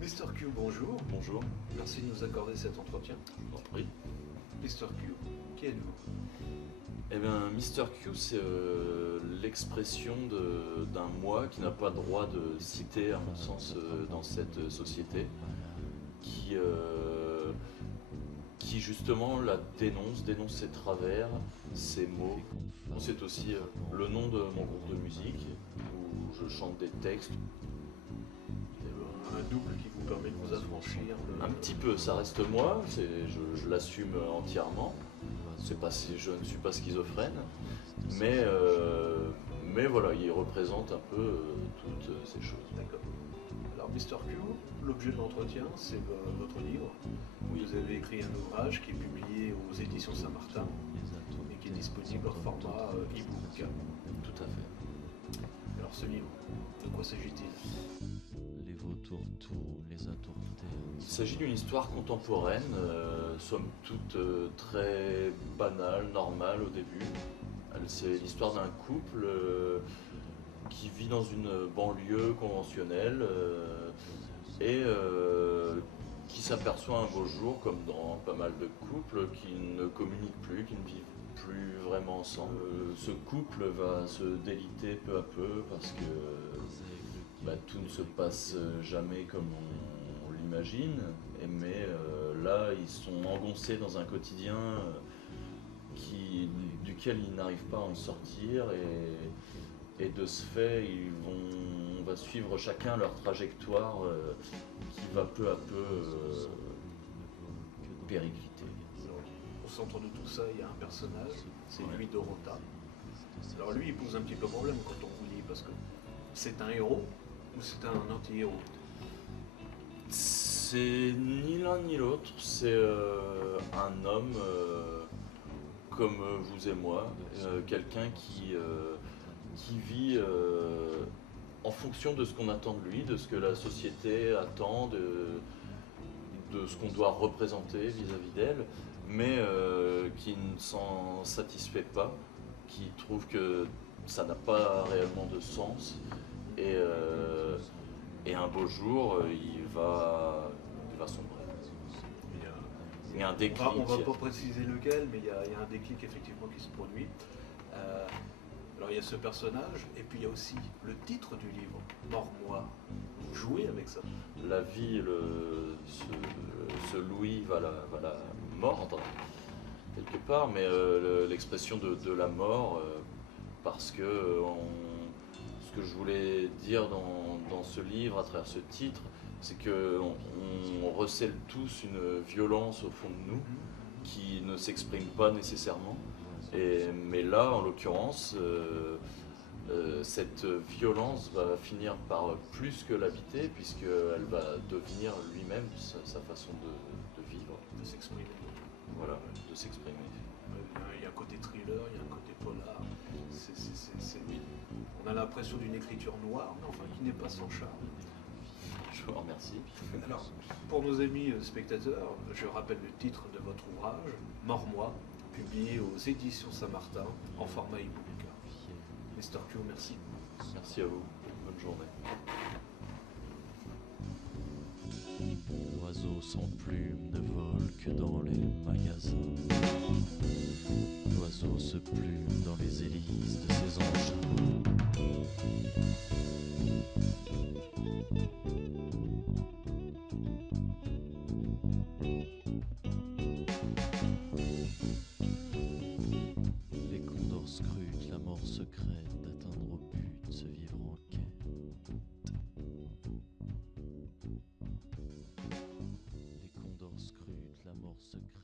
Mr. Q, bonjour. Bonjour, Merci de nous accorder cet entretien. je vous en prie. Mr. Q, qui êtes-vous? Eh bien, Mr. Q, c'est l'expression d'un moi qui n'a pas droit de citer, à mon sens, dans cette société, qui justement la dénonce ses travers, ses mots. C'est aussi le nom de mon groupe de musique, où je chante des textes. Un double qui vous permet de vous affranchir de... Un petit peu, ça reste moi, je l'assume entièrement. Je ne suis pas schizophrène, mais voilà, il représente un peu toutes ces choses. D'accord. Alors, Mr. Q, l'objet de l'entretien, c'est votre livre. Oui. Vous avez écrit un ouvrage qui est publié aux éditions Saint-Martin et qui est disponible en format e-book. Tout à fait. Alors, ce livre, de quoi s'agit-il? Les vautours tournent, les atourtés. Il s'agit d'une histoire contemporaine, somme toute très banale, normale au début. C'est l'histoire d'un couple qui vit dans une banlieue conventionnelle et qui s'aperçoit un beau jour, comme dans pas mal de couples, qui ne communiquent plus, qui ne vivent plus vraiment ensemble. Ce couple va se déliter peu à peu parce que tout ne se passe jamais comme on l'imagine, mais là ils sont engoncés dans un quotidien duquel ils n'arrivent pas à en sortir et de ce fait on va suivre chacun leur trajectoire qui va peu à peu péricliter. Au centre de tout ça, il y a un personnage, c'est Ouais. lui, Dorota. Alors lui, il pose un petit peu problème quand on vous lit, parce que c'est un héros ou c'est un anti-héros? C'est ni l'un ni l'autre, c'est un homme comme vous et moi, quelqu'un qui vit en fonction de ce qu'on attend de lui, de ce que la société attend, de ce qu'on doit représenter vis-à-vis d'elle, mais qui ne s'en satisfait pas, qui trouve que ça n'a pas réellement de sens. Et un beau jour, il va sombrer. Il y a un déclic. On va pas préciser lequel, mais il y a un déclic effectivement qui se produit. Alors il y a ce personnage, et puis il y a aussi le titre du livre, Mort-moi. Vous jouez avec ça. La vie, ce Louis va la mordre, quelque part, mais l'expression de la mort, parce que ce que je voulais dire dans ce livre, à travers ce titre, c'est qu'on recèle tous une violence au fond de nous qui ne s'exprime pas nécessairement. Mais là, en l'occurrence, cette violence va finir par plus que l'habiter, puisqu'elle va devenir lui-même sa façon de vivre, De s'exprimer. voilà, de s'exprimer. Il y a un côté thriller, il y a un côté polar. On a l'impression d'une écriture noire, mais enfin qui n'est pas sans charme. Je vous remercie. Alors, pour nos amis spectateurs, je rappelle le titre de votre ouvrage, Mort-moi, publié aux éditions Saint-Martin en format e-book. Mr. Q, merci. Merci à vous. Bonne journée. L'oiseau sans plume ne vole que dans les magasins. L'oiseau se plume dans les hélices de ses engins. Les condors scrutent la mort secrète d'atteindre au but, de se vivre en quête. Les condors scrutent la mort secrète.